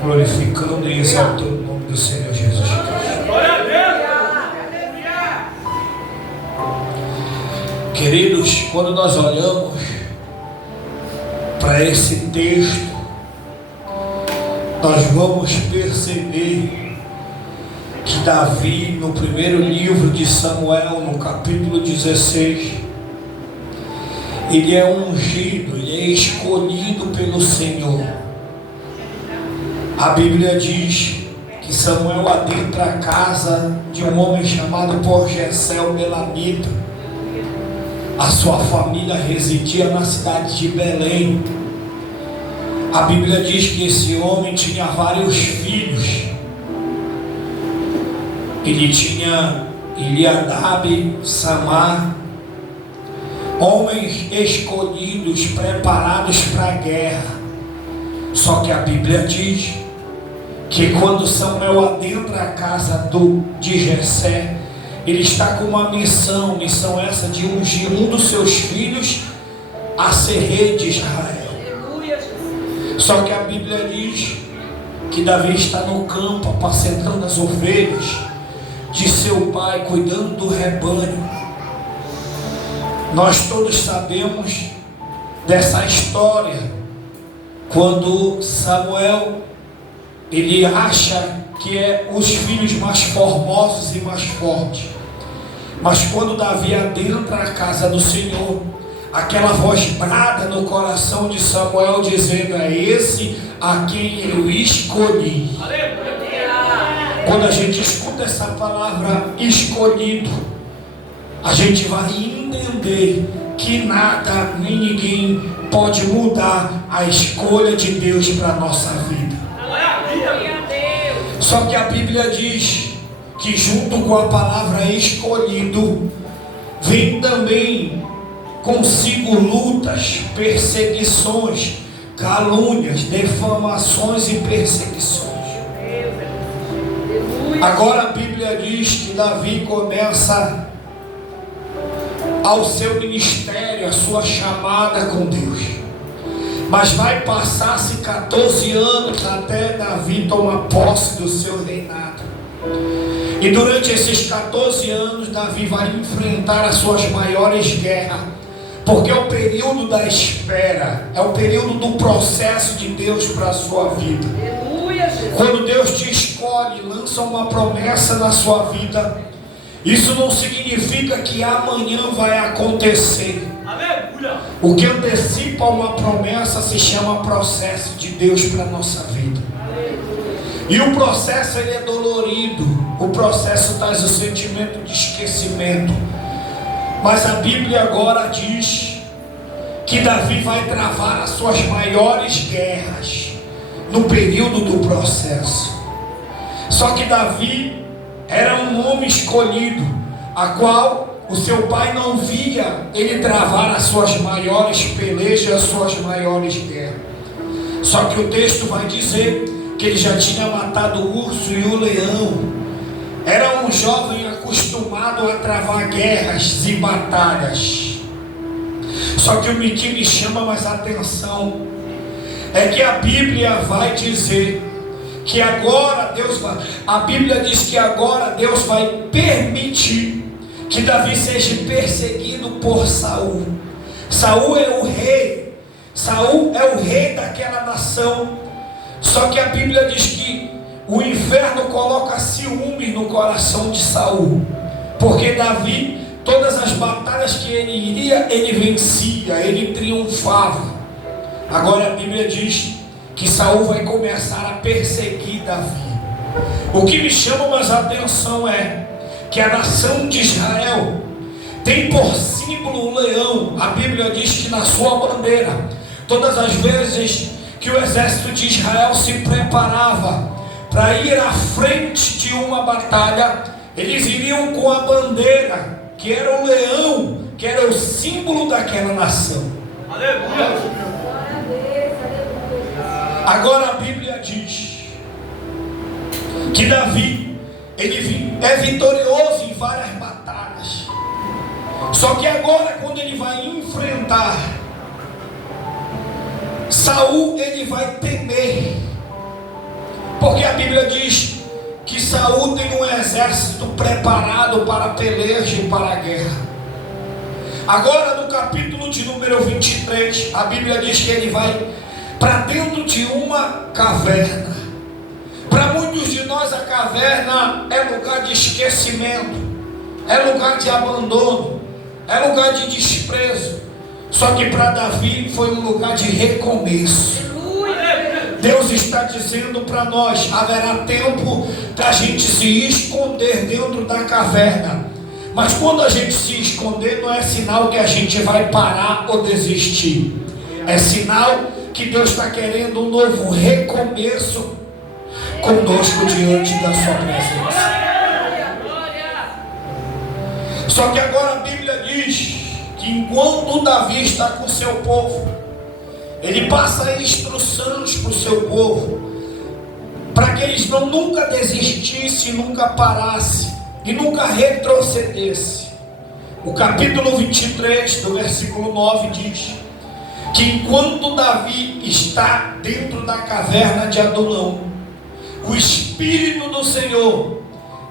glorificando e exaltando o nome do Senhor Jesus Cristo. Glória a Deus! Queridos, quando nós olhamos para esse texto, nós vamos perceber que Davi, no primeiro livro de Samuel, no capítulo 16, ele é ungido, ele é escolhido pelo Senhor. A Bíblia diz que Samuel adentra a casa de um homem chamado por Jessé o Belamita. A sua família residia na cidade de Belém. A Bíblia diz que esse homem tinha vários filhos. Ele tinha Eliadab, Samar, homens escolhidos, preparados para a guerra. Só que a Bíblia diz que quando Samuel adentra a casa de Jessé, ele está com uma missão essa de ungir um dos seus filhos a ser rei de Israel. Só que a Bíblia diz que Davi está no campo apacentando as ovelhas de seu pai, cuidando do rebanho. Nós todos sabemos dessa história, quando Samuel ele acha que é os filhos mais formosos e mais fortes. Mas quando Davi adentra a casa do Senhor, aquela voz brada no coração de Samuel dizendo: é esse a quem eu escolhi. Quando a gente escuta essa palavra escolhido, a gente vai entender que nada nem ninguém pode mudar a escolha de Deus para a nossa vida. Só que a Bíblia diz que junto com a palavra escolhido, vem também consigo lutas, perseguições, calúnias, defamações e perseguições. Agora a Bíblia diz que Davi começa ao seu ministério, a sua chamada com Deus. Mas vai passar-se 14 anos até Davi tomar posse do seu reinado. E durante esses 14 anos, Davi vai enfrentar as suas maiores guerras. Porque é o período da espera, é o período do processo de Deus para a sua vida. Quando Deus te escolhe, lança uma promessa na sua vida, isso não significa que amanhã vai acontecer. O que antecipa uma promessa se chama processo de Deus para a nossa vida. E o processo ele é dolorido. O processo traz o sentimento de esquecimento. Mas a Bíblia agora diz que Davi vai travar as suas maiores guerras no período do processo. Só que Davi era um homem escolhido, a qual o seu pai não via ele travar as suas maiores pelejas, as suas maiores guerras. Só que o texto vai dizer que ele já tinha matado o urso e o leão. Era um jovem acostumado a travar guerras e batalhas. Só que o que me chama mais atenção é que a Bíblia vai dizer que agora a Bíblia diz que agora Deus vai permitir que Davi seja perseguido por Saul. Saul é o rei. Saul é o rei daquela nação. Só que a Bíblia diz que o inferno coloca ciúme no coração de Saul. Porque Davi, todas as batalhas que ele iria, ele vencia, ele triunfava. Agora a Bíblia diz que Saul vai começar a perseguir Davi. O que me chama mais a atenção é que a nação de Israel tem por símbolo um leão. A Bíblia diz que na sua bandeira, todas as vezes que o exército de Israel se preparava para ir à frente de uma batalha, eles iriam com a bandeira, que era o leão, que era o símbolo daquela nação. Aleluia! Agora a Bíblia diz que Davi ele é vitorioso em várias batalhas. Só que agora, quando ele vai enfrentar Saul, ele vai temer. Bíblia diz que Saul tem um exército preparado para peleja e para a guerra. Agora no capítulo de número 23, a Bíblia diz que ele vai para dentro de uma caverna. Para muitos de nós a caverna é lugar de esquecimento, é lugar de abandono, é lugar de desprezo. Só que para Davi foi um lugar de recomeço. Deus está dizendo para nós: haverá tempo da gente se esconder dentro da caverna. Mas quando a gente se esconder, não é sinal que a gente vai parar ou desistir. É sinal que Deus está querendo um novo recomeço conosco diante da sua presença. Só que agora a Bíblia diz que enquanto Davi está com o seu povo, ele passa instruções para o seu povo, para que eles nunca desistissem, nunca parassem e nunca retrocedessem. O capítulo 23, do versículo 9 diz que enquanto Davi está dentro da caverna de Adulão, o Espírito do Senhor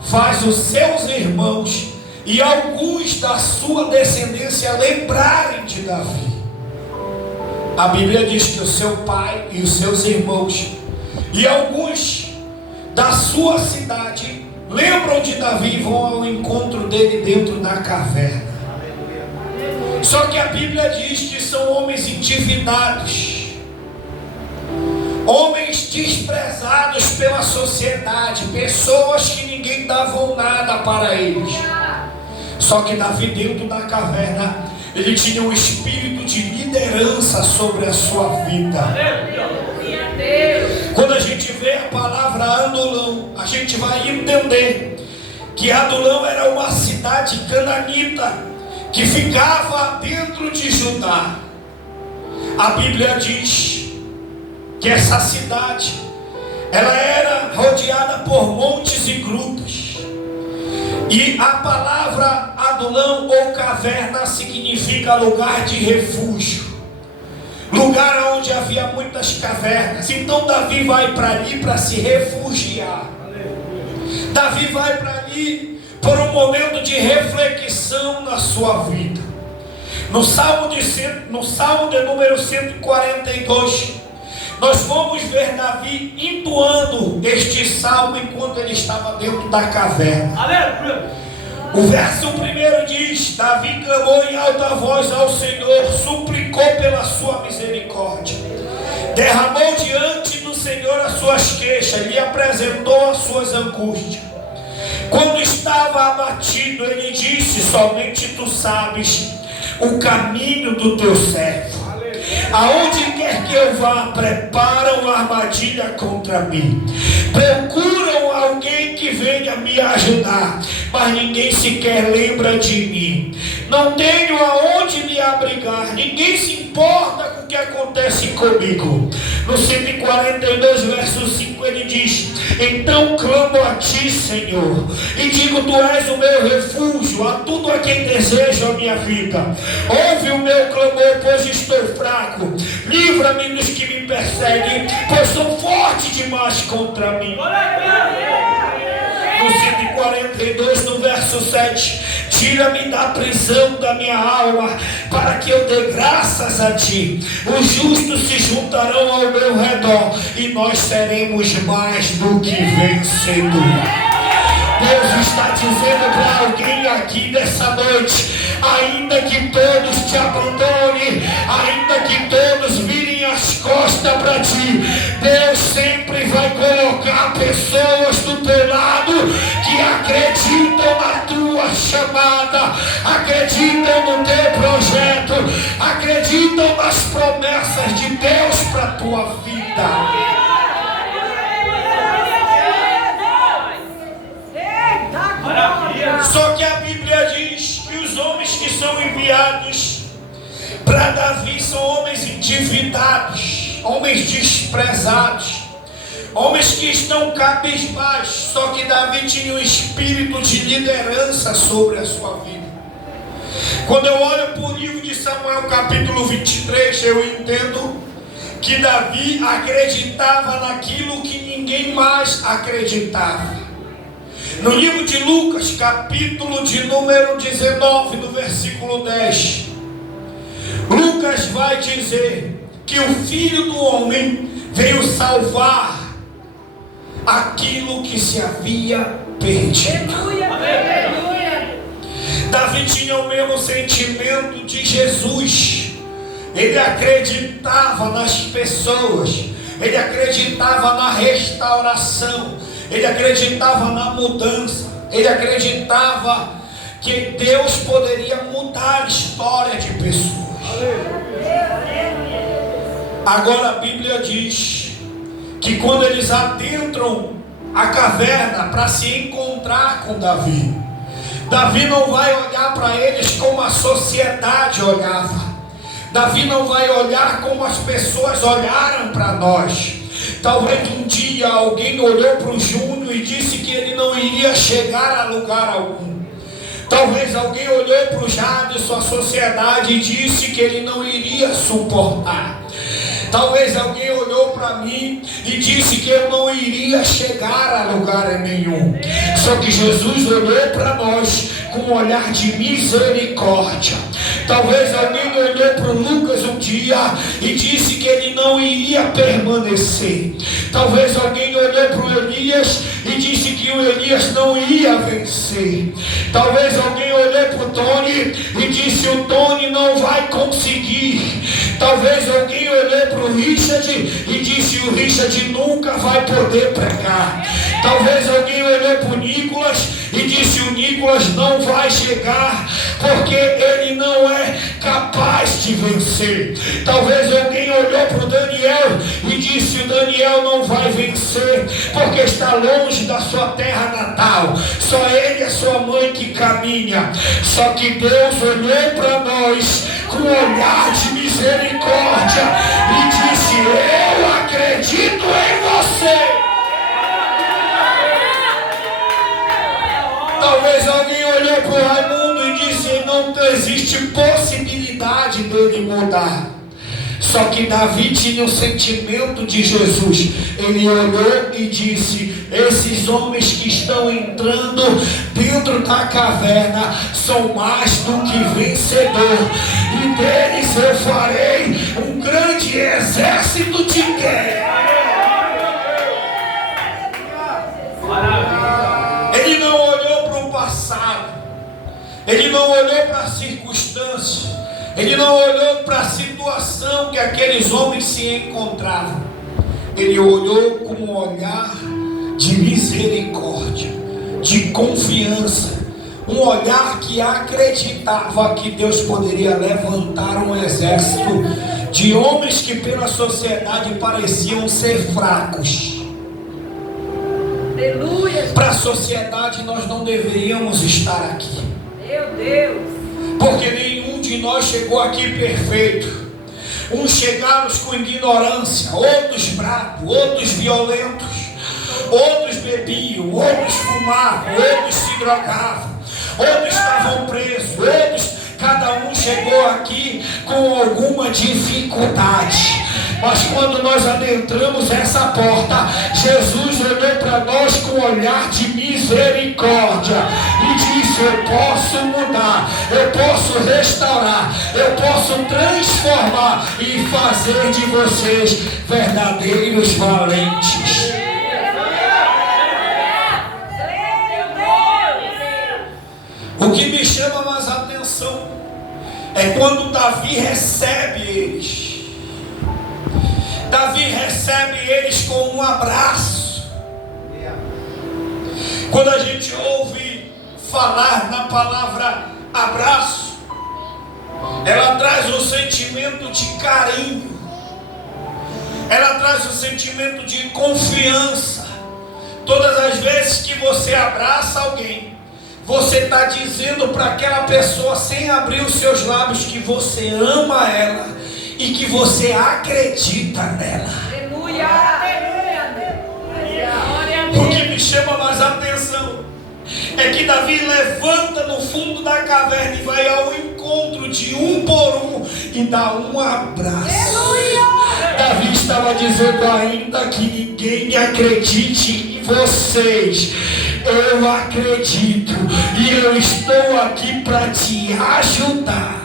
faz os seus irmãos e alguns da sua descendência lembrarem de Davi. A Bíblia diz que o seu pai e os seus irmãos e alguns da sua cidade lembram de Davi e vão ao encontro dele dentro da caverna. Só que a Bíblia diz que são homens endividados, homens desprezados pela sociedade, pessoas que ninguém dava nada para eles. Só que Davi, dentro da caverna, ele tinha um espírito de liderança sobre a sua vida. Quando a gente vê a palavra Adulão, a gente vai entender que Adulão era uma cidade cananita que ficava dentro de Judá. A Bíblia diz que essa cidade, ela era rodeada por montes e grutas. E a palavra Adulão ou caverna significa lugar de refúgio, lugar onde havia muitas cavernas. Então Davi vai para ali para se refugiar. Davi vai para ali por um momento de reflexão na sua vida. No Salmo de número 142, nós vamos ver Davi entoando este salmo enquanto ele estava dentro da caverna. O verso 1 diz: Davi clamou em alta voz ao Senhor, suplicou pela sua misericórdia, derramou diante do Senhor as suas queixas, lhe apresentou as suas angústias. Quando estava abatido, ele disse: somente tu sabes o caminho do teu servo. Aonde quer que eu vá, preparam armadilha contra mim. Procuram alguém que venha me ajudar, mas ninguém sequer lembra de mim. Não tenho aonde me abrigar, ninguém se importa com o que acontece comigo. No 142, verso 5, ele diz: então clamo a ti, Senhor, e digo: tu és o meu refúgio, a tudo a quem desejo a minha vida. Ouve o meu clamor, pois estou fraco. Livra-me dos que me perseguem, pois são fortes demais contra mim. No 142, no verso 7, tira-me da prisão da minha alma, para que eu dê graças a ti. Os justos se juntarão ao meu redor, e nós seremos mais do que vencedores. Deus está dizendo para alguém aqui nessa noite: ainda que todos te abandonem, ainda que todos virem as costas para ti, Deus sempre vai colocar pessoas do teu lado que acreditam na tua chamada, acreditam no teu projeto, acreditam nas promessas de Deus para a tua vida. Só que a Bíblia diz que os homens que são enviados para Davi são homens endividados, homens desprezados, homens que estão cabisbaixos. Só que Davi tinha um espírito de liderança sobre a sua vida. Quando eu olho para o livro de Samuel, capítulo 23, eu entendo que Davi acreditava naquilo que ninguém ninguém mais acreditava. No livro de Lucas, capítulo de número 19, no versículo 10, Lucas vai dizer que o Filho do Homem veio salvar aquilo que se havia perdido. Davi tinha o mesmo sentimento de Jesus. Ele acreditava nas pessoas, ele acreditava na restauração, ele acreditava na mudança, ele acreditava que Deus poderia mudar a história de pessoas. Agora a Bíblia diz que quando eles adentram a caverna para se encontrar com Davi, Davi não vai olhar para eles como a sociedade olhava. Davi não vai olhar como as pessoas olharam para nós. Talvez um dia alguém olhou para o Júnior e disse que ele não iria chegar a lugar algum. Talvez alguém olhou para o Jadson, a sociedade, e disse que ele não iria suportar. Talvez alguém olhou para mim e disse que eu não iria chegar a lugar nenhum. Só que Jesus olhou para nós com um olhar de misericórdia. Talvez alguém olhou para o Lucas um dia e disse que ele não iria permanecer. Talvez alguém olhou para o Elias e disse que o Elias não ia vencer. Talvez alguém olhou para o Tony e disse: o Tony não vai conseguir. Talvez alguém olhou para o Richard e disse: o Richard nunca vai poder pregar. Talvez alguém olhou para o Nicolas e disse: o Nicolas não vai chegar, porque ele não é capaz de vencer. Talvez alguém olhou para o Daniel e disse: o Daniel não vai vencer, porque está longe da sua terra natal. Só ele e a sua mãe que caminha. Só que Deus olhou para nós com um olhar de misericórdia e disse: eu acredito em você. Talvez alguém olhou para o Raimundo e disse: não existe possibilidade dele mudar. Só que Davi tinha o sentimento de Jesus. Ele olhou e disse: esses homens que estão entrando dentro da caverna são mais do que vencedor, e deles eu farei um grande exército de guerra. Ele não olhou para o passado, ele não olhou para a circunstância, ele não olhou para a situação que aqueles homens se encontravam. Ele olhou com um olhar de misericórdia, de confiança, um olhar que acreditava que Deus poderia levantar um exército de homens que pela sociedade pareciam ser fracos. Para a sociedade nós não deveríamos estar aqui. Meu Deus. Porque nenhum de nós chegou aqui perfeito. Uns chegaram com ignorância, outros bravos, outros violentos, outros bebiam, outros fumavam, outros se drogavam, outros estavam presos, outros, cada um chegou aqui com alguma dificuldade. Mas quando nós adentramos essa porta, Jesus olhou para nós com um olhar de misericórdia e disse: eu posso mudar, eu posso restaurar, eu posso transformar e fazer de vocês verdadeiros valentes. O que me chama mais a atenção é quando Davi recebe eles. Davi recebe eles com um abraço. Quando a gente ouve falar na palavra abraço, ela traz um sentimento de carinho, ela traz um sentimento de confiança. Todas as vezes que você abraça alguém, você está dizendo para aquela pessoa, sem abrir os seus lábios, que você ama ela e que você acredita nela. Aleluia. O que me chama mais a atenção é que Davi levanta no fundo da caverna e vai ao encontro de um por um e dá um abraço. Davi estava dizendo: ainda que ninguém acredite em vocês, eu acredito e eu estou aqui para te ajudar.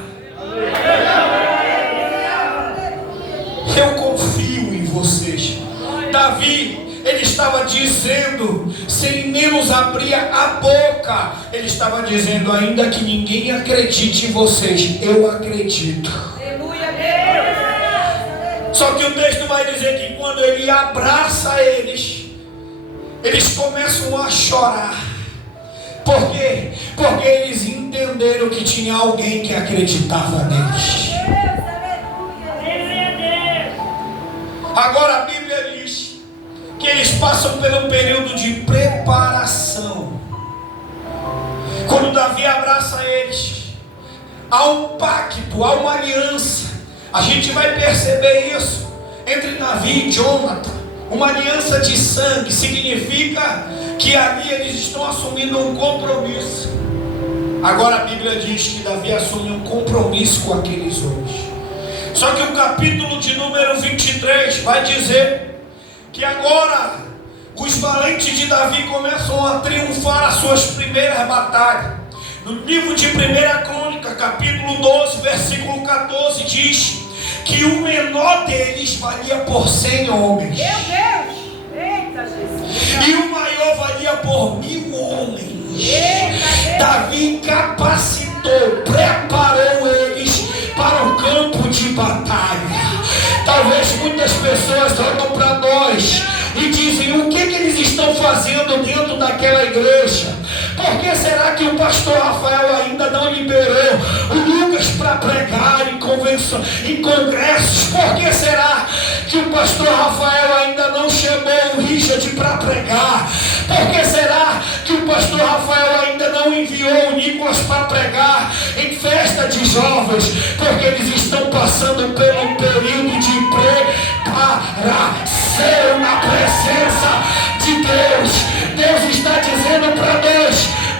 Eu confio em vocês. Davi, ele estava dizendo, sem menos abrir a boca, ele estava dizendo: ainda que ninguém acredite em vocês, eu acredito. Só que o texto vai dizer que quando ele abraça eles, eles começam a chorar. Por quê? Porque eles entenderam que tinha alguém que acreditava neles. Agora a Bíblia diz que eles passam pelo período de preparação. Quando Davi abraça eles, há um pacto, há uma aliança. A gente vai perceber isso entre Davi e Jonathan. Uma aliança de sangue significa que ali eles estão assumindo um compromisso. Agora a Bíblia diz que Davi assume um compromisso com aqueles homens. Só que o capítulo de número 23 vai dizer que agora os valentes de Davi começam a triunfar as suas primeiras batalhas. No livro de 1 Crônica, capítulo 12, versículo 14, diz que o menor deles valia por 100 homens. Meu Deus! Eita, Jesus! E o maior valia por 1000 homens. Davi capacitou, preparou eles para o campo de batalha. Talvez muitas pessoas olham para nós e dizem: o que eles estão fazendo dentro daquela igreja? Por que será que o pastor Rafael ainda não liberou o Lucas para pregar em congressos? Por que será que o pastor Rafael ainda não chamou o Richard para pregar? Por que será que o pastor Rafael ainda não enviou o Nicolas para pregar em festa de jovens? Porque eles estão passando pelo período de preparação na presença de Deus. Deus está dizendo para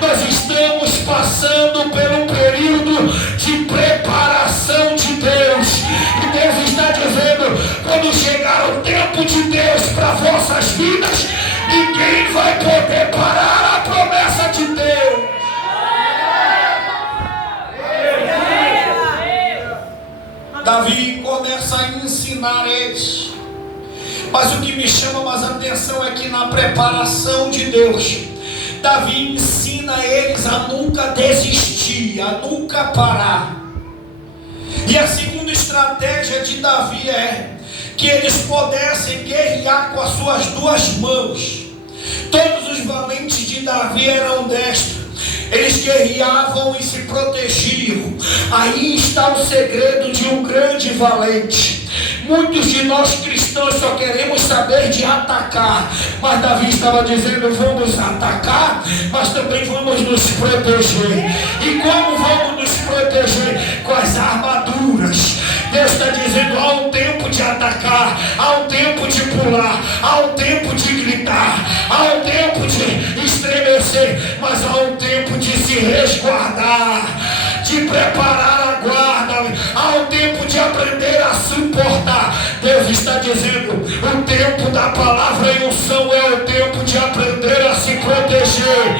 nós estamos passando pelo período de preparação de Deus. E Deus está dizendo: quando chegar o tempo de Deus para vossas vidas, ninguém vai poder parar a promessa de Deus. Davi começa a ensinar eles. Mas o que me chama mais atenção é que na preparação de Deus, Davi ensina eles a nunca desistir, a nunca parar. E a segunda estratégia de Davi é que eles pudessem guerrear com as suas duas mãos. Todos os valentes de Davi eram destros. Eles guerreavam e se protegiam. Aí está o segredo de um grande valente. Muitos de nós cristãos só queremos saber de atacar, mas Davi estava dizendo: vamos atacar, mas também vamos nos proteger. E como vamos nos proteger? Com as armaduras. Deus está dizendo: há um tempo de atacar, há um tempo de pular, há um tempo de gritar, há um tempo de estremecer, mas há um tempo de se resguardar, de preparar a guarda, há um tempo de aprender a suportar. Deus está dizendo: o tempo da palavra e unção é o tempo de aprender a se proteger.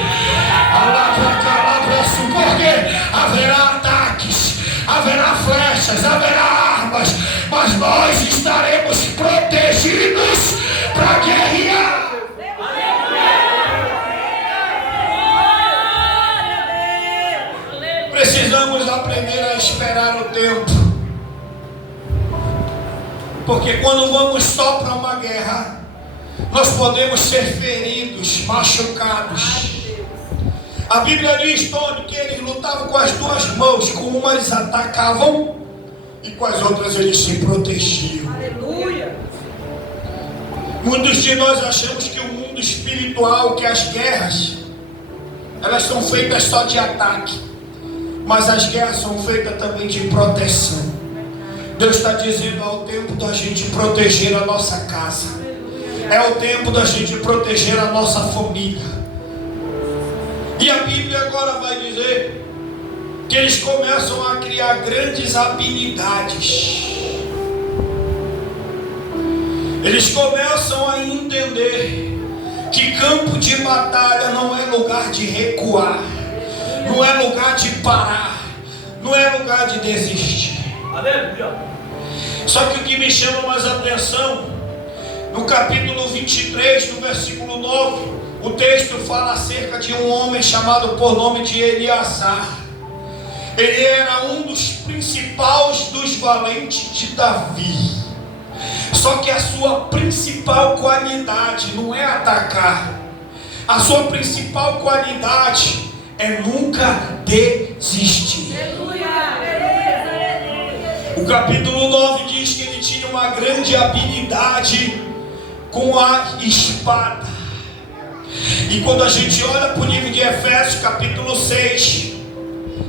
Porque haverá ataques, haverá flechas, haverá armas, mas nós estaremos protegidos para guerrear. Precisamos aprender a esperar o tempo. Porque quando vamos só para uma guerra, nós podemos ser feridos, machucados. A Bíblia diz, Tony, que eles lutavam com as duas mãos. Com uma eles atacavam e com as outras eles se protegiam. Aleluia! Muitos de nós achamos que o mundo espiritual, que as guerras, elas são feitas só de ataque. Mas as guerras são feitas também de proteção. Deus está dizendo: é o tempo da gente proteger a nossa casa. É o tempo da gente proteger a nossa família. E a Bíblia agora vai dizer que eles começam a criar grandes habilidades. Eles começam a entender que campo de batalha não é lugar de recuar, não é lugar de parar, não é lugar de desistir. Só que o que me chama mais a atenção, no capítulo 23, no versículo 9, o texto fala acerca de um homem chamado por nome de Eleazar. Ele era um dos principais dos valentes de Davi. Só que a sua principal qualidade não é atacar. A sua principal qualidade é nunca desistir. O capítulo 9 diz que ele tinha uma grande habilidade com a espada. E quando a gente olha para o livro de Efésios, capítulo 6,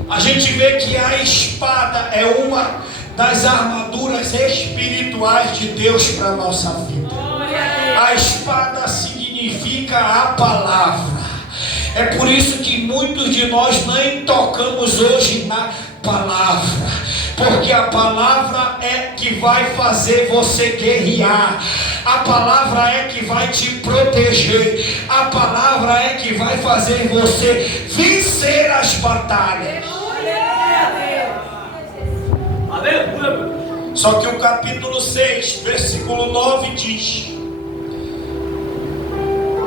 a gente vê que a espada é uma das armaduras espirituais de Deus para a nossa vida. A espada significa a palavra. É por isso que muitos de nós nem tocamos hoje na palavra, porque a palavra é que vai fazer você guerrear, a palavra é que vai te proteger, a palavra é que vai fazer você vencer as batalhas. Só que o capítulo 6, versículo 9 diz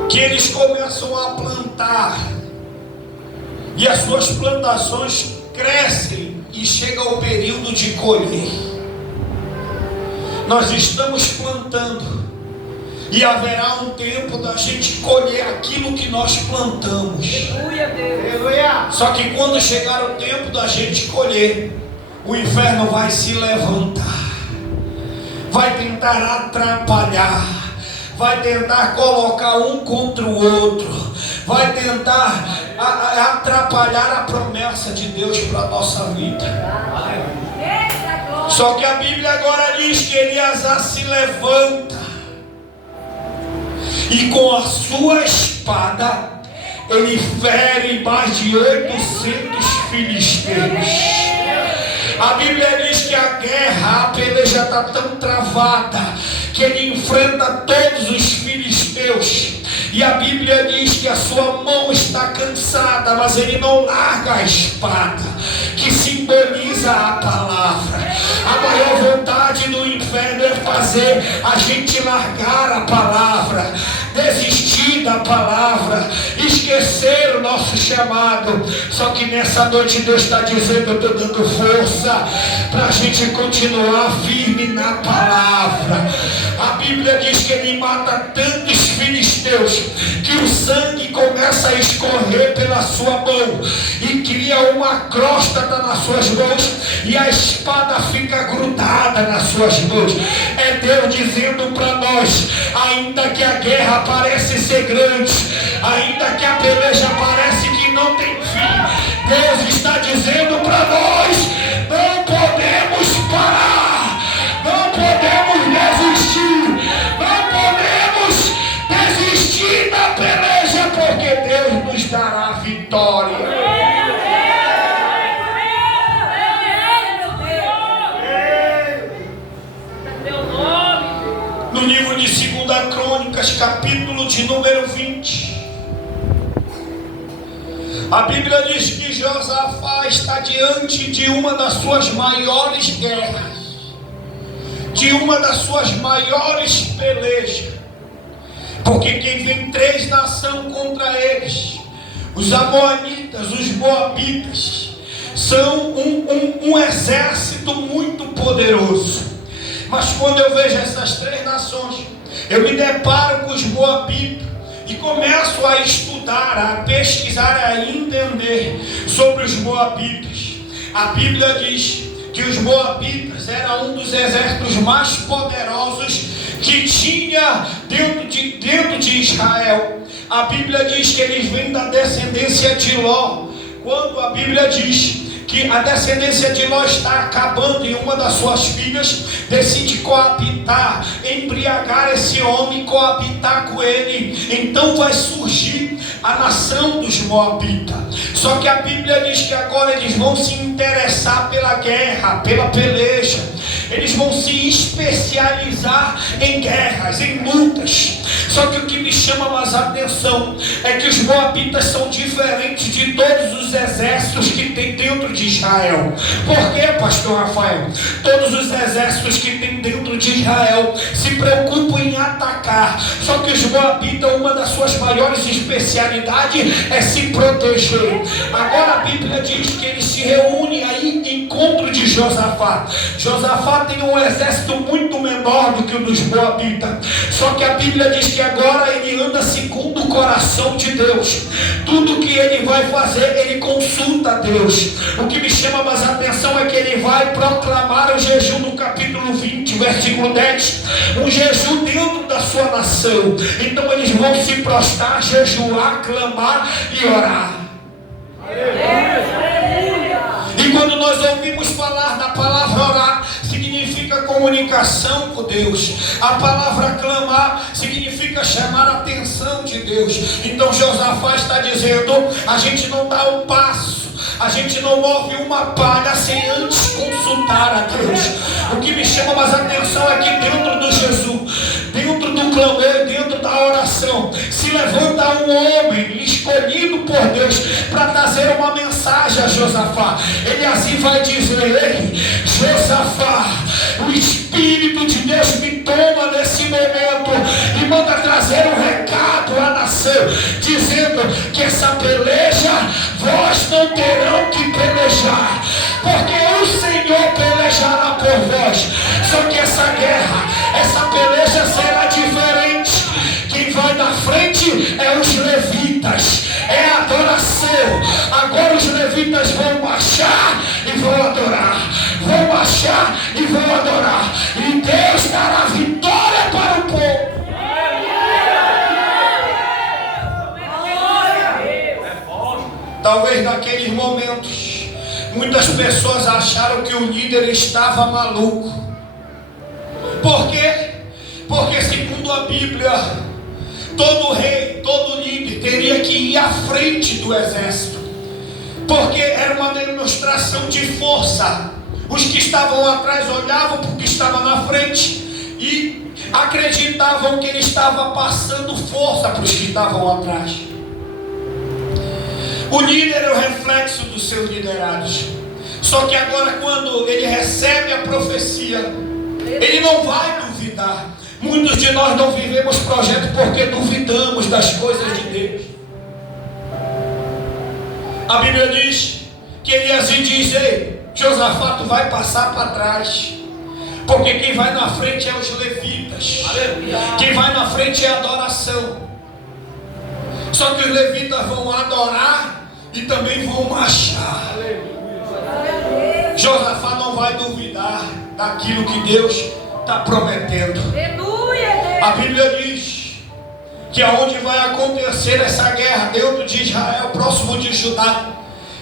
que eles começam a plantar, e as suas plantações crescem, e chega o período de colher. Nós estamos plantando, e haverá um tempo da gente colher aquilo que nós plantamos. Só que quando chegar o tempo da gente colher, o inferno vai se levantar, vai tentar atrapalhar, vai tentar colocar um contra o outro, vai tentar atrapalhar a promessa de Deus para a nossa vida. Só que a Bíblia agora diz que Eleazar se levanta e com a sua espada ele fere mais de 800 filisteus. A Bíblia diz que a guerra, a peleja está tão travada que ele enfrenta todos os filisteus. E a Bíblia diz que a sua mão está cansada, mas ele não larga a espada, que simboliza a palavra. A maior vontade do inferno é fazer a gente largar a palavra, desistir da palavra, esquecer o nosso chamado. Só que nessa noite Deus está dizendo: eu estou dando força para a gente continuar firme na palavra. A Bíblia diz que ele mata tantos filisteus que o sangue começa a escorrer pela sua mão e cria uma crosta nas suas mãos, e a espada fica grudada nas suas mãos. É Deus dizendo para nós: ainda que a guerra parece ser grande, ainda que a peleja parece que não tem fim, Deus está dizendo para nós: não podemos parar, não podemos desistir, não podemos desistir da peleja, porque Deus nos dará vitória. No livro de 2 Crônicas, capítulo de número 20, a Bíblia diz que Josafá está diante de uma das suas maiores guerras, de uma das suas maiores pelejas, porque quem vem 3 nações contra eles, os amonitas, os moabitas, são um exército muito poderoso. Mas quando eu vejo essas 3 nações, eu me deparo com os moabitas e começo a estudar, a pesquisar, a entender sobre os moabitas. A Bíblia diz que os moabitas eram um dos exércitos mais poderosos que tinha dentro de Israel. A Bíblia diz que eles vêm da descendência de Ló. Quando a Bíblia diz que a descendência de Ló está acabando e uma das suas filhas decide coabitar, embriagar esse homem, coabitar com ele, então vai surgir a nação dos moabitas. Só que a Bíblia diz que agora eles vão se interessar pela guerra, pela peleja. eles vão se especializar em guerras, em lutas. Só que o que me chama mais a atenção é que os moabitas são diferentes de todos os exércitos que tem dentro de Israel. Por quê, pastor Rafael? Todos os exércitos que tem dentro de Israel se preocupam em atacar. Só que os moabitas, uma das suas maiores especialidades é se proteger. Agora a Bíblia diz que eles se reúnem aí em encontro de Josafá. Josafá tem um exército muito menor do que o dos moabitas. Só que a Bíblia diz que agora ele anda segundo o coração de Deus. Tudo que ele vai fazer, ele consulta a Deus. O que me chama mais a atenção é que ele vai proclamar o jejum no capítulo 20, versículo 10. Um jejum dentro da sua nação. Então eles vão se prostrar, jejuar, clamar e orar. E quando nós ouvimos falar da palavra orar, significa comunicação com Deus. A palavra clamar significa chamar a atenção de Deus. Então Josafá está dizendo: a gente não dá um passo, a gente não move uma palha sem antes consultar a Deus. O que me chama mais a atenção é que dentro do Jesus, dentro do clamor, dentro da oração, se levanta um homem escolhido por Deus para trazer uma mensagem a Josafá. Ele assim vai dizer: ei, Josafá, o Espírito de Deus me toma nesse momento e manda trazer um recado à nação, dizendo que essa peleja vós não terão que pelejar, porque o Senhor pelejará por vós. Só que essa guerra, essa peleja será diferente. Quem vai na frente é os levitas, é a adoração. Agora os levitas vão marchar e vão adorar, vão marchar e vão adorar, e Deus dará vitória para o povo. Talvez naqueles momentos muitas pessoas acharam que o líder estava maluco. Por quê? Porque segundo a Bíblia, todo rei, todo líder teria que ir à frente do exército, porque era uma demonstração de força. Os que estavam atrás olhavam para o que estava na frente e acreditavam que ele estava passando força para os que estavam atrás. O líder é o reflexo dos seus liderados. Só que agora, quando ele recebe a profecia, ele não vai duvidar. Muitos de nós não vivemos projeto porque duvidamos das coisas de Deus. A Bíblia diz que Elias diz: ei, Josafá, tu vai passar para trás, porque quem vai na frente é os levitas. Quem vai na frente é a adoração. Só que os levitas vão adorar e também vão marchar. Josafá não vai duvidar daquilo que Deus está prometendo. A Bíblia diz que aonde vai acontecer essa guerra, dentro de Israel, próximo de Judá,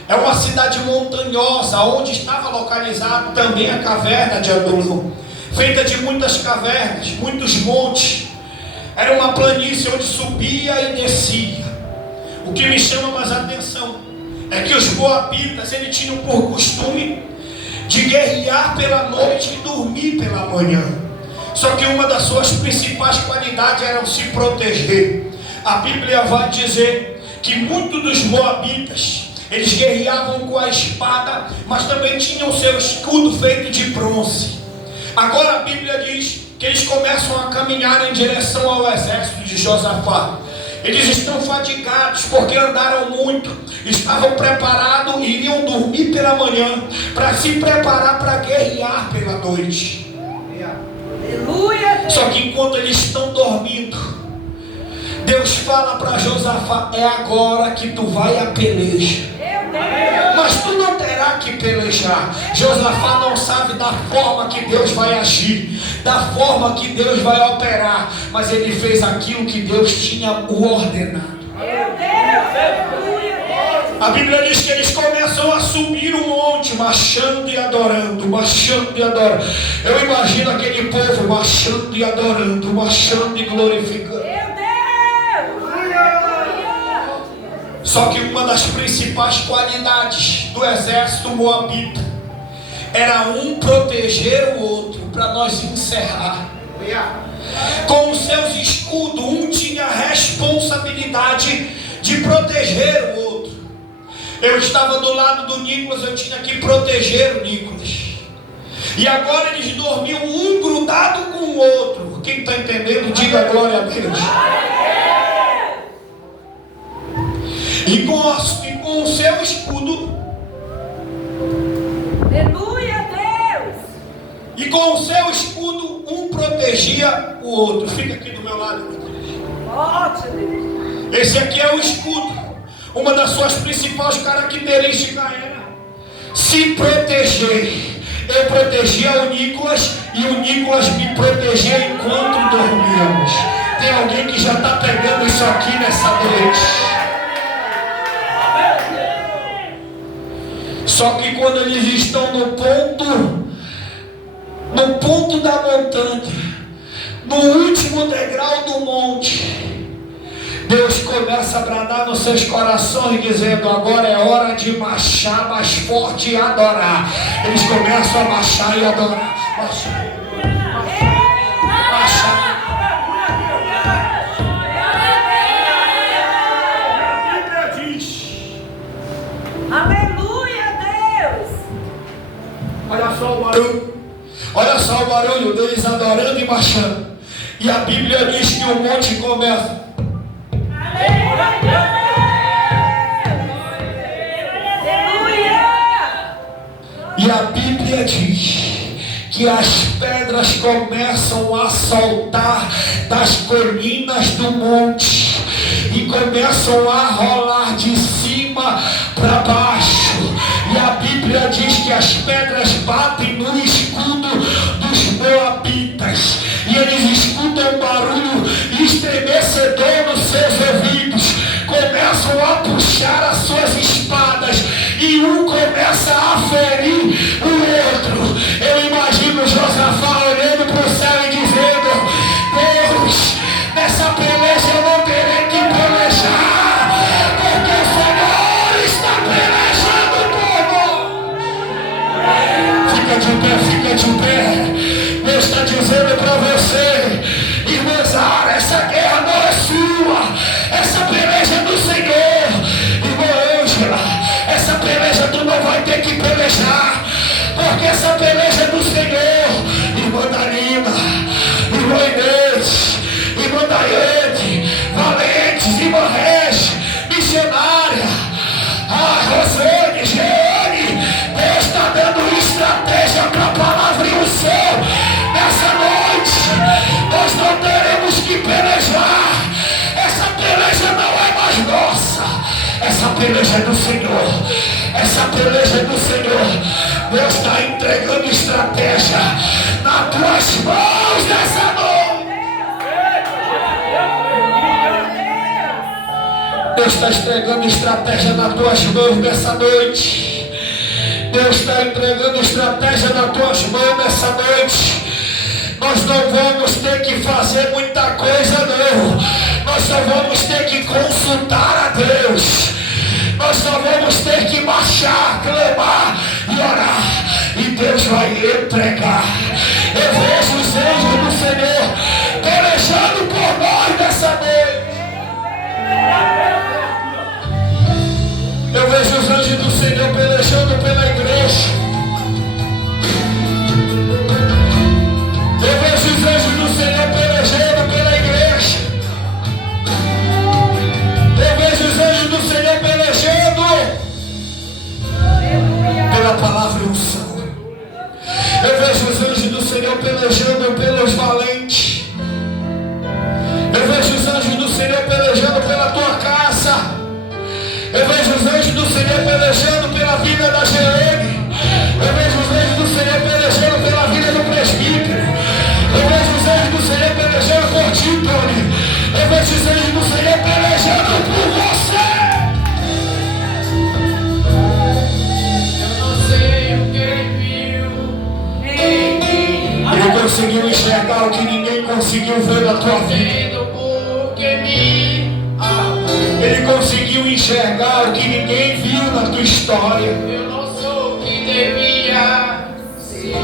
é uma cidade montanhosa, onde estava localizado também a caverna de Adulão, feita de muitas cavernas, muitos montes. Era uma planície onde subia e descia. O que me chama mais a atenção é que os moabitas, eles tinham por costume de guerrear pela noite e dormir pela manhã. Só que uma das suas principais qualidades era se proteger. A Bíblia vai dizer que muitos dos moabitas, eles guerreavam com a espada, mas também tinham seu escudo feito de bronze. Agora a Bíblia diz que eles começam a caminhar em direção ao exército de Josafá. Eles estão fatigados porque andaram muito, estavam preparados e iriam dormir pela manhã para se preparar para guerrear pela noite. Só que enquanto eles estão dormindo, Deus fala para Josafá: é agora que tu vai a peleja. Mas tu não terá que pelejar. Josafá não sabe da forma que Deus vai agir, da forma que Deus vai operar, mas ele fez aquilo que Deus tinha o ordenado. A Bíblia diz que eles começam a subir um monte, marchando e adorando, marchando e adorando. Eu imagino aquele povo marchando e adorando, marchando e glorificando. Só que uma das principais qualidades do exército moabita era um proteger o outro. para nós encerrar. Com os seus escudos, um tinha a responsabilidade de proteger o outro. Eu estava do lado do Nicolas, eu tinha que proteger o Nicolas. E agora eles dormiam um grudado com o outro. Quem está entendendo, diga glória a Deus. E com o seu escudo, aleluia, Deus. E com o seu escudo, um protegia o outro. Fica aqui do meu lado, Forte, Deus. Esse aqui é o escudo. Uma das suas principais características era se proteger. Eu protegia o Nicolas e o Nicolas me protegia enquanto dormíamos. Tem alguém que já está pegando isso aqui nessa noite. Só que quando eles estão no ponto da montanha, no último degrau do monte, Deus começa a bradar nos seus corações, dizendo: agora é hora de marchar mais forte e adorar. Eles começam a marchar e adorar. Marchar e adorar. Marchar. A Bíblia diz. Aleluia, Deus. Olha só o barulho. Olha só o barulho deles adorando e marchando. E a Bíblia diz que o monte começa. E a Bíblia diz que as pedras começam a saltar das colinas do monte e começam a rolar de cima para baixo. E a Bíblia diz que as pedras batem no escudo dos moabitas e eles escutam um barulho estremecedor nos seus ouvidos. Começam a puxar as suas espadas e um começa a ferir o outro. Eu imagino Josafá olhando para o céu e dizendo: Deus, nessa peleja eu não terei que pelejar, porque o Senhor está pelejando por nós. Fica de pé, fica de pé. Deus está dizendo para você, irmã Zara, essa guerra não é sua, essa peleja é do Senhor. Irmã Ângela, essa peleja tu não vai ter que pelejar, porque essa peleja é do Senhor. Irmã Darina, irmã Inês, irmã Daiane, Valentes, irmã Regi, missionária, Rosane, Jeane, Deus está dando estratégia para a palavra e o céu. Nessa noite, nós não teremos que pelejar. Essa peleja não é mais nossa. Essa peleja é do Senhor. Essa peleja é do Senhor. Deus está entregando estratégia nas tuas mãos nessa noite. Deus está entregando estratégia nas tuas mãos nessa noite. Deus está entregando estratégia nas tuas mãos nessa noite. Nós não vamos ter que fazer muita coisa, não. Nós só vamos ter que consultar a Deus. Nós só vamos ter que marchar, clamar e orar. E Deus vai entregar. Eu vejo os anjos do Senhor pelejando por nós nessa noite. Eu vejo os anjos do Senhor pelejando pela igreja. Eu vejo os anjos do Senhor pelejando pela igreja. Eu vejo os anjos do Senhor pelejando pela palavra e unção. Eu vejo os anjos do Senhor pelejando pelos valentes. Eu vejo os anjos do Senhor pelejando pela tua casa. Eu vejo os anjos do Senhor pelejando pela vida da Jeane. Eu vejo os anjos do Senhor pelejando pela vida do presbítero. Eu vejo os anjos do Senhor pelejando por ti, Tony. Eu vejo os anjos do Senhor pelejando por você. Eu não sei o que ele viu em mim. Ele conseguiu enxergar o que ninguém conseguiu ver na tua vida. Porque me amou. Ele conseguiu enxergar o que ninguém viu na tua história. Eu não sou o que devia ser.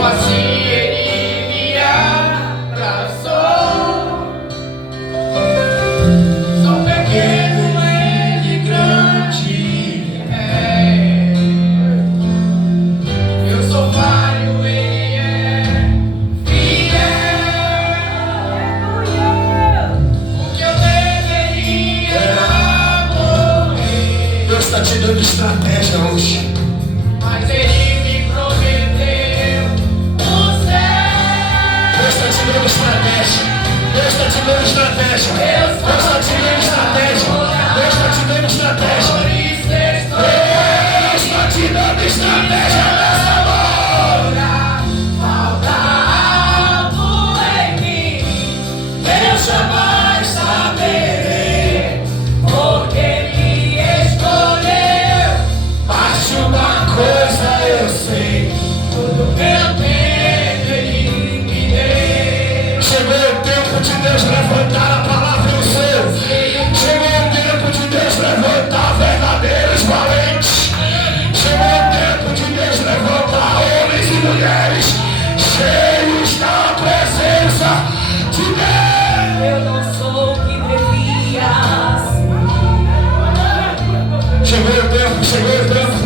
Mesmo assim ele me abraçou. Sou pequeno, ele grande é. Eu sou falho, ele é fiel. O que eu deveria morrer, Deus está te dando estratégia hoje. mas ele me prometeu o céu. Deus está te dando estratégia. Deus está te dando estratégia. Deus está te dando estratégia. Deus está te dando estratégia. Por isso estou Deus está te dando estratégia nessa hora. falta algo em mim. Eu jamais saberei porque me escolheu. Mas de uma coisa eu sei. Tudo que eu tenho ele me deu. Chegou o tempo de Deus levantar a palavra no seu. Chegou o tempo de Deus levantar verdadeiros valentes. Chegou o tempo de Deus levantar homens e mulheres cheios da presença de Deus. Eu não sou o que devias. Chegou o tempo, chegou o tempo.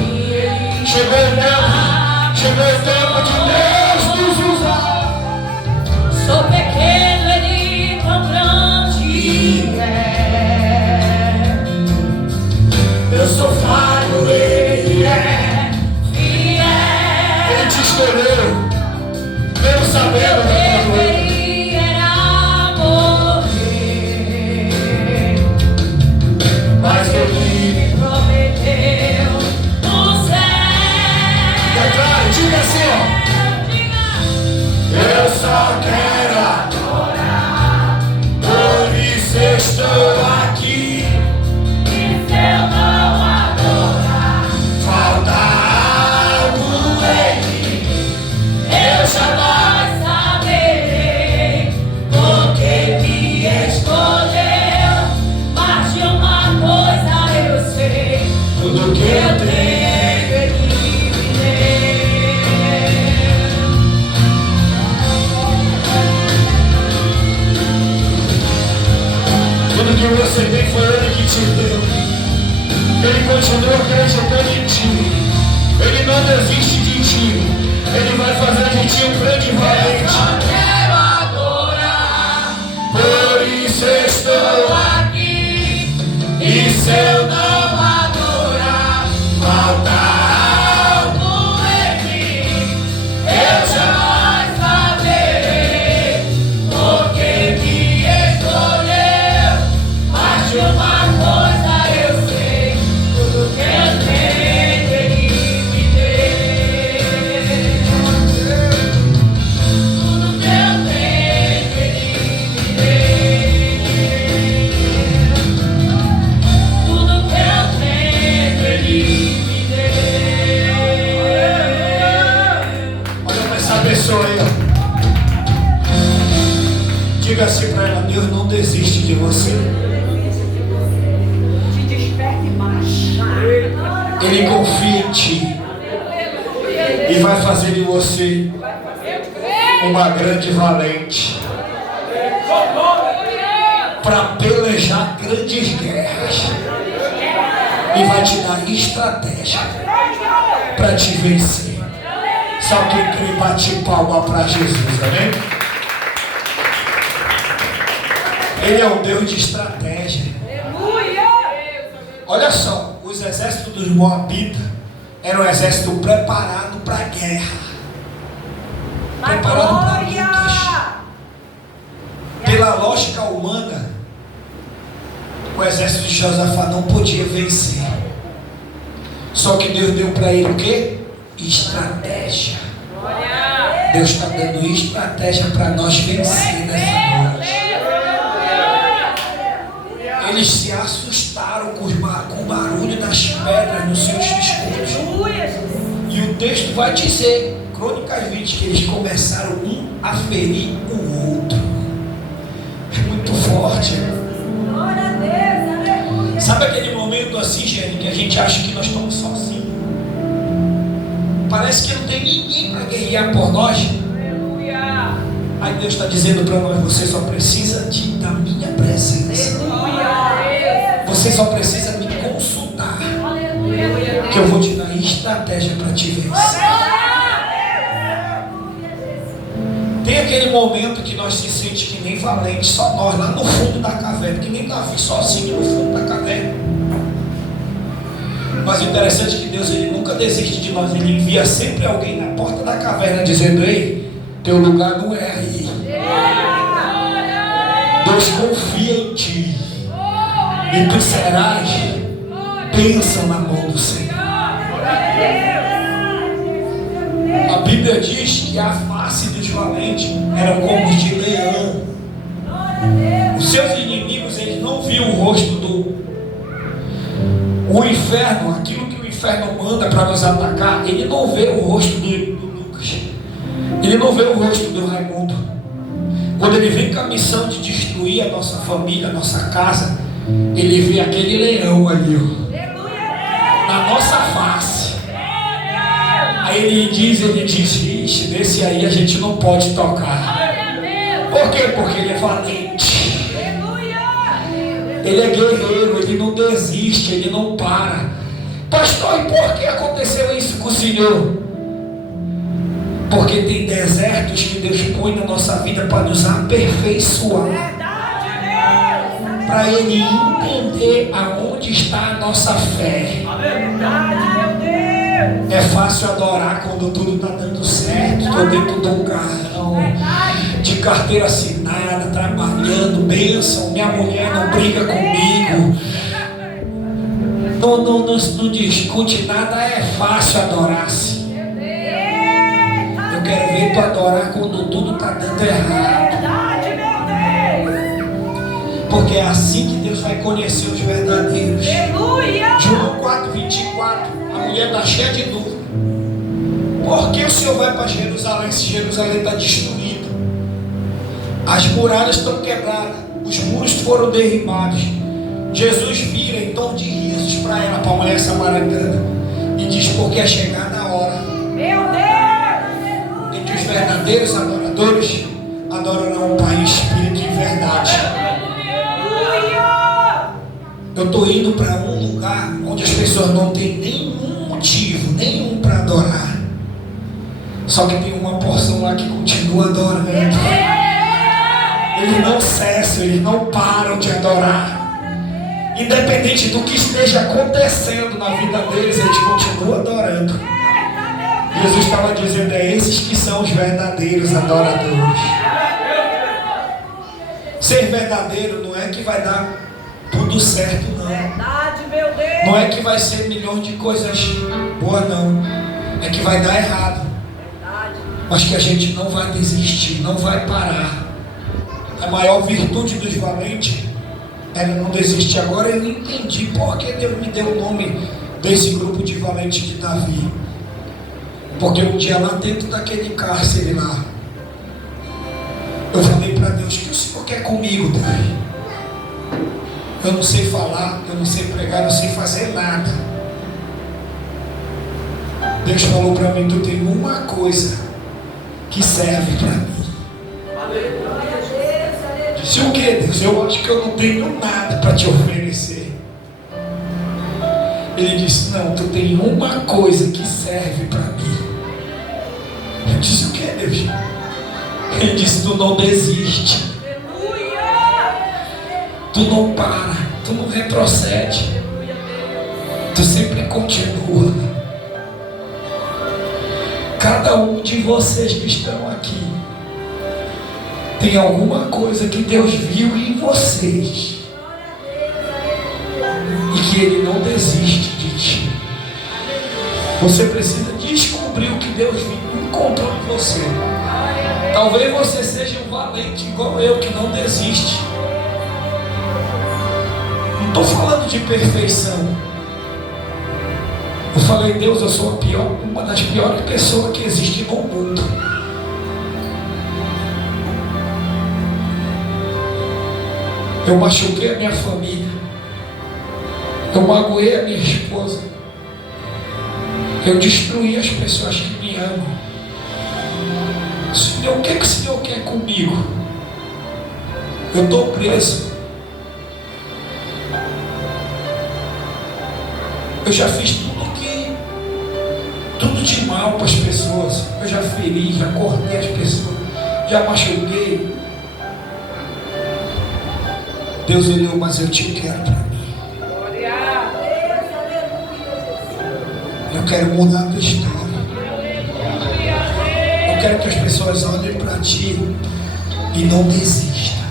Chegou o tempo. Chegou o tempo de Deus nos usar. Sou pequeno, ele tão grande é. Eu sou falho, ele é. Fiel. Ele te escolheu. Mesmo sabendo da tua dor. Deveria morrer, Mas ele me prometeu o céu. declara, diga assim, ó. Diga. Eu só quero adorar, por isso estou aqui. E se eu não adorar, Falta algo em mim. eu jamais saberei porque me escolheu. Mas de uma coisa eu sei, Tudo que eu eu tenho. tenho ele me Tudo que você tem foi ele que te deu. Ele continua acreditando em ti. Ele não desiste de ti. Ele vai fazer de ti um grande valente. Quero adorar, Por isso estou aqui. e se eu não Adorar, falta algo em mim. Eu jamais saberei porque me escolheu. Mas de uma coisa eu sei, tudo que eu tenho ele me deu. Tudo que eu tenho ele me deu. Tudo que eu tenho ele me deu. Olha pra essa pessoa aí, ó. Diga assim pra ela: Deus não desiste de você. te desperte mais. Ele confia em ti e vai fazer de você uma grande valente para pelejar grandes guerras e vai te dar estratégia para te vencer. Só quem crê bate palma para Jesus, amém? Ele é um Deus de estratégia. Olha só, os exércitos dos Moabitas eram um exército preparado para a guerra. Preparado para lutas. Pela lógica humana, o exército de Josafá não podia vencer. Só que Deus deu para ele o quê? Estratégia. Deus está dando estratégia para nós vencer nessa noite. Eles se assustaram com o barulho das pedras nos seus pescoços. E o texto vai dizer, Crônicas 20, que eles começaram um a ferir o outro. É muito forte. Sabe aquele momento assim, gente, que a gente acha que nós estamos sozinhos? Parece que não tem ninguém para guerrear por nós. Aleluia. Aí Deus está dizendo para nós: você só precisa da minha presença. Aleluia. Você só precisa me consultar, Aleluia. que eu vou te dar estratégia para te vencer. Tem aquele momento que nós se sente que nem valente, só nós lá no fundo da caverna, que nem Davi sozinho no fundo da caverna. Mas o interessante é que Deus, ele nunca desiste de nós. Ele envia sempre alguém na porta da caverna dizendo: ei, teu lugar não é aí. Deus confia em ti e tu serás bênção na mão do Senhor. A Bíblia diz que a face dos valentes era como os de leão. Os seus inimigos, eles não viam o rosto o inferno, aquilo que o inferno manda para nos atacar. Ele não vê o rosto do Lucas, ele não vê o rosto do Raimundo. Quando ele vem com a missão de destruir a nossa família, a nossa casa, ele vê aquele leão ali, ó, na nossa face. Aí ele diz: ixi, desse aí a gente não pode tocar. Por quê? Porque ele é valente, ele é guerreiro, ele não desiste, ele não para. Pastor, e por que aconteceu isso com o Senhor? Porque tem desertos que Deus põe na nossa vida para nos aperfeiçoar, para Ele entender aonde está a nossa fé. É fácil adorar quando tudo está dando certo. Estou dentro de um carrão, de carteira assinada, trabalhando, bênção. Minha mulher não briga comigo, não discute nada. É fácil adorar-se. Eu quero ver tu adorar quando tudo está dando errado. Porque é assim que Deus vai conhecer os verdadeiros. João 4:24. A mulher está cheia de dúvida. Por que o Senhor vai para Jerusalém se Jerusalém está destruída? As muralhas estão quebradas, os muros foram derribados. Jesus vira em tom de risos para ela, para a mulher samaritana, e diz: porque é chegada a hora. Em que os verdadeiros adoradores adorarão o Pai em espírito e verdade. Eu estou indo para um lugar onde as pessoas não têm nenhum motivo, nenhum para adorar. Só que tem uma porção lá que continua adorando. Eles não cessam, eles não param de adorar. Independente do que esteja acontecendo na vida deles, eles continuam adorando. Jesus estava dizendo: é esses que são os verdadeiros adoradores. Ser verdadeiro não é que vai dar tudo certo, não. Não é que vai ser milhões de coisas boas, não. É que vai dar errado. Mas que a gente não vai desistir, não vai parar. A maior virtude dos valentes era não desistir. Agora eu entendi porque Deus me deu o nome desse grupo de valentes de Davi. Porque um dia lá dentro daquele cárcere lá, eu falei para Deus: que o Senhor quer comigo, Deus? Eu não sei falar, eu não sei pregar, eu não sei fazer nada. Deus falou para mim: tu tem uma coisa que serve para mim. Disse: o que, Deus? Eu acho que eu não tenho nada para te oferecer. Ele disse: não, tu tem uma coisa que serve para mim. Eu disse: o que, Deus? Ele disse: tu não desiste. Tu não para, tu não retrocede, tu sempre continua. Cada um de vocês que estão aqui tem alguma coisa que Deus viu em vocês e que Ele não desiste de ti. Você precisa descobrir o que Deus encontrou em você. Talvez você seja um valente igual eu, que não desiste. Não estou falando de perfeição. Eu falei: Deus, eu sou uma das piores pessoas que existe no mundo. Eu machuquei a minha família. Eu magoei a minha esposa. Eu destruí as pessoas que me amam. Senhor, o que o Senhor quer comigo? Eu estou preso. Eu já fiz tudo de mal para as pessoas. Eu já feri, já cortei as pessoas, já machuquei. Deus olhou, mas eu te quero para mim. Eu quero mudar a tua história. Eu quero que as pessoas olhem para ti e não desistam.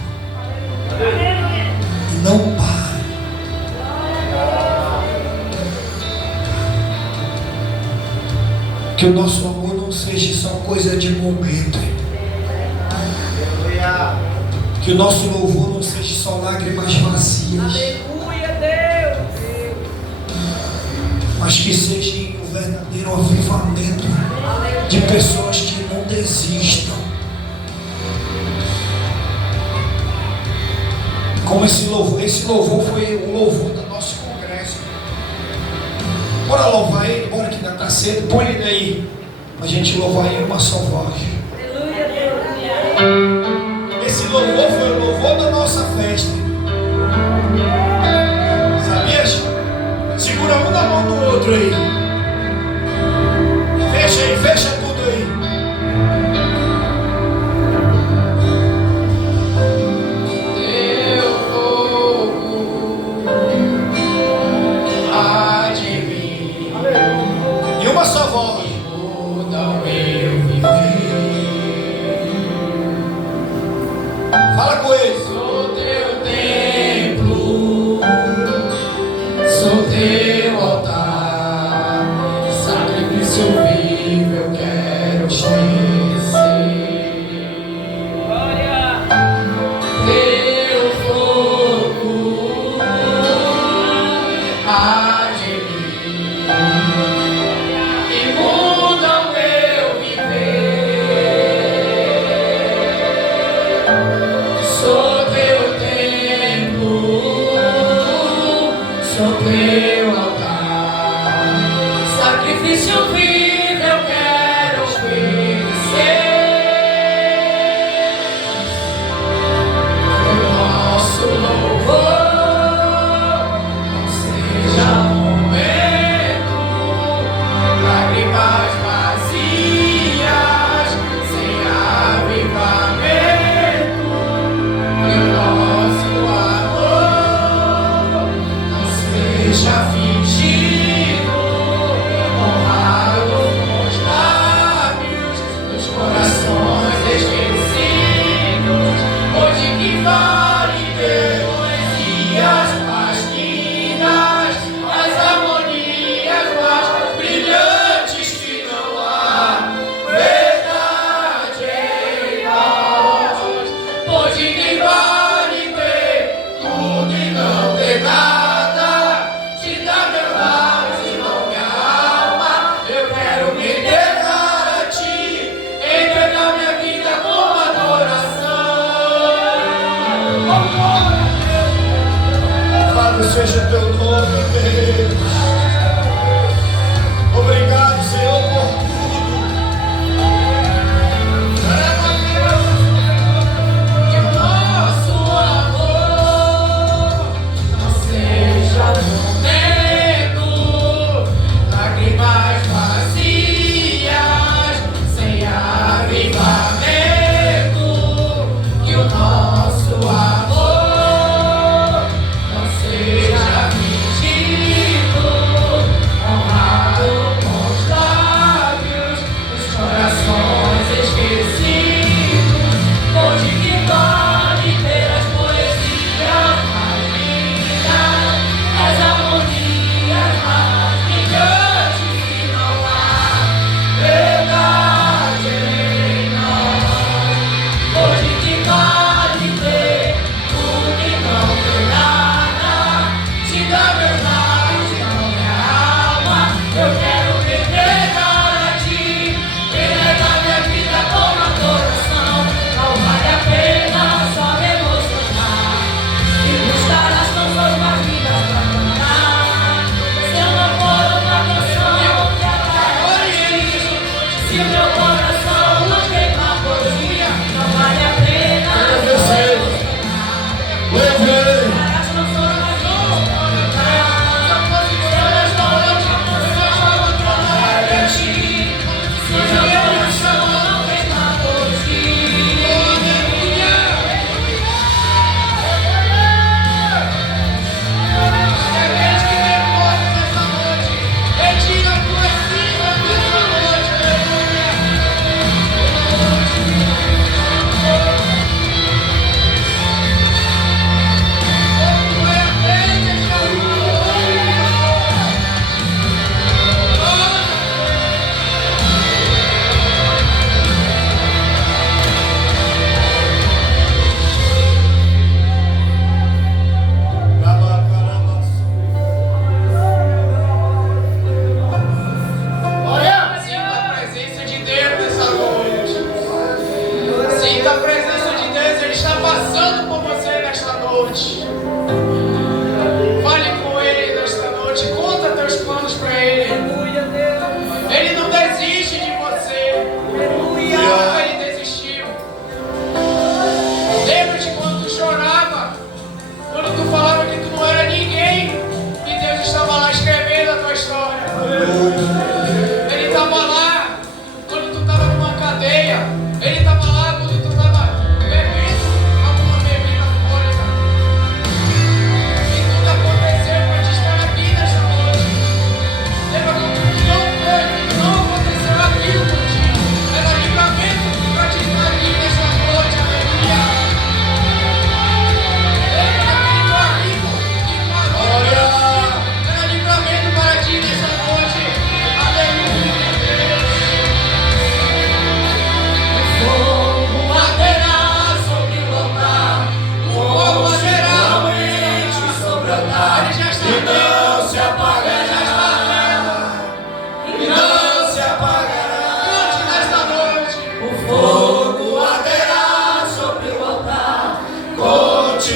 E não parem. Que o nosso amor não seja só coisa de momento. Que o nosso louvor não seja só lágrimas vazias. Aleluia, Deus. Mas que seja um verdadeiro avivamento de pessoas que não desistam. Como esse louvor foi o louvor do nosso congresso. Bora louvar ele, bora que ainda está cedo. Põe ele aí, a gente louvar ele uma só voz. Aleluia, Deus. Esse louvor foi o louvor da nossa festa. Sabia, gente? Segura um na mão do outro aí. Fecha aí, fecha tudo aí. Teu fogo há de vir. E uma só voz. Muda o meu viver. Fala com eles. Sou teu templo, sou teu altar, sacrifício vivo eu quero oferecer. Glória. Teu fogo há de vir e muda o meu viver. Sou teu templo, sou teu altar, sacrifício vivo eu quero oferecer. O nosso louvor não seja momento, lágrimas vazias, sem avivamento. Que o nosso amor não seja fingido, honrado com os lábios, nos corações esquecidos. Hoje que vale ter poesias mais lindas, as harmonias mais brilhantes que não há verdade em nós. Hoje que vale ter tudo e não ter nada, te dar meu lar e não minha alma. Eu quero me entregar a ti, entregar minha vida como adoração. Louvado seja o teu nome, Deus. Obrigado, Senhor, por tudo. Que o nosso amor não seja momento, lágrimas vazias, sem avivamento. Que o nosso amor não seja fingido,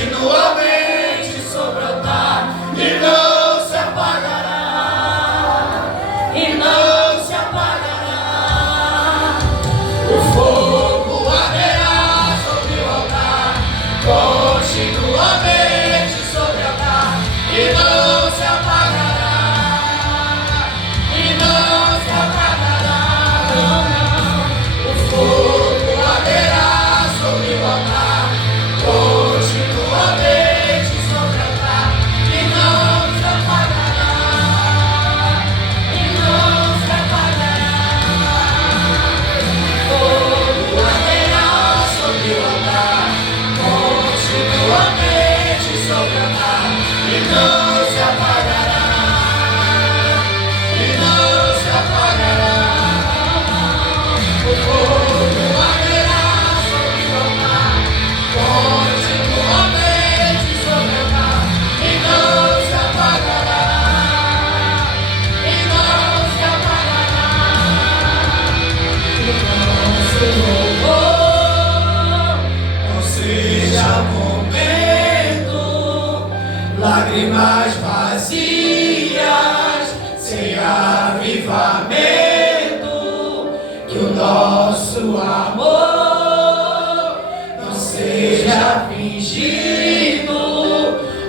continuamente sobre o altar e não se apagará, e não se apagará. O fogo arderá sobre o altar, continuamente sobre o altar e não se apagará, e não se apagará. O fogo arderá sobre o altar, continuamente sobre o altar e não se apagará, e não se apagará. Fogo arderá sobre o altar, continuamente sobre o altar e não se apagará, e não se apagará. O fogo arderá sobre o altar, continuamente sobre o altar e não se apagará, e não se apagará. O nosso louvor não seja momento, lágrimas vazias, sem avivamento, que o nosso amor não seja fingido,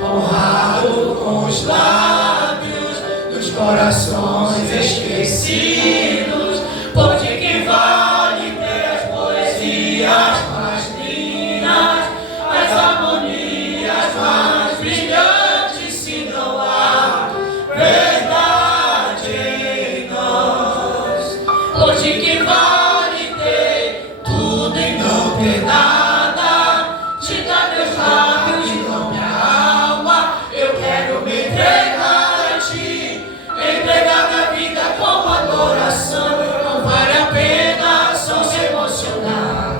honrado com os lábios dos corações esquecidos. Pode que vale ter as poesias mais lindas, as harmonias mais brilhantes, se não há verdade em nós. Pode que vale ter tudo e não ter nada, te dar meus lábios e não minha alma. Eu quero me entregar a ti, entregar minha vida como adoração. Não vale a pena só se emocionar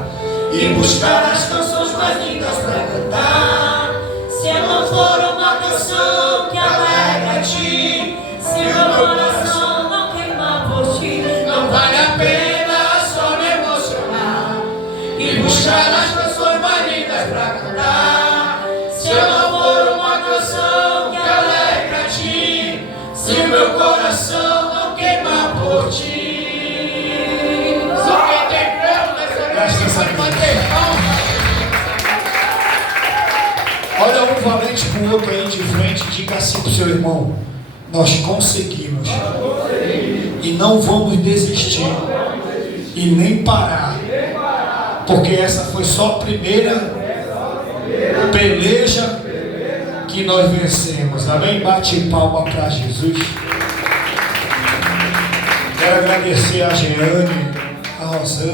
e buscar as canções mais lindas pra cantar, se não for uma canção que alegra a ti, se meu coração não queimar por ti. Não vale a pena só me emocionar e buscar as canções mais lindas pra cantar, se eu não for uma canção que alegra a ti, se meu coração não queimar por ti. Só quem tem prego nessa noite pode bater palma. Olha um valente para o outro aí de frente, diga assim para o seu irmão: nós conseguimos, e não vamos desistir, e nem parar, porque essa foi só a primeira peleja que nós vencemos. Amém? Bate palma para Jesus. Quero agradecer a Jeane, a Rosana.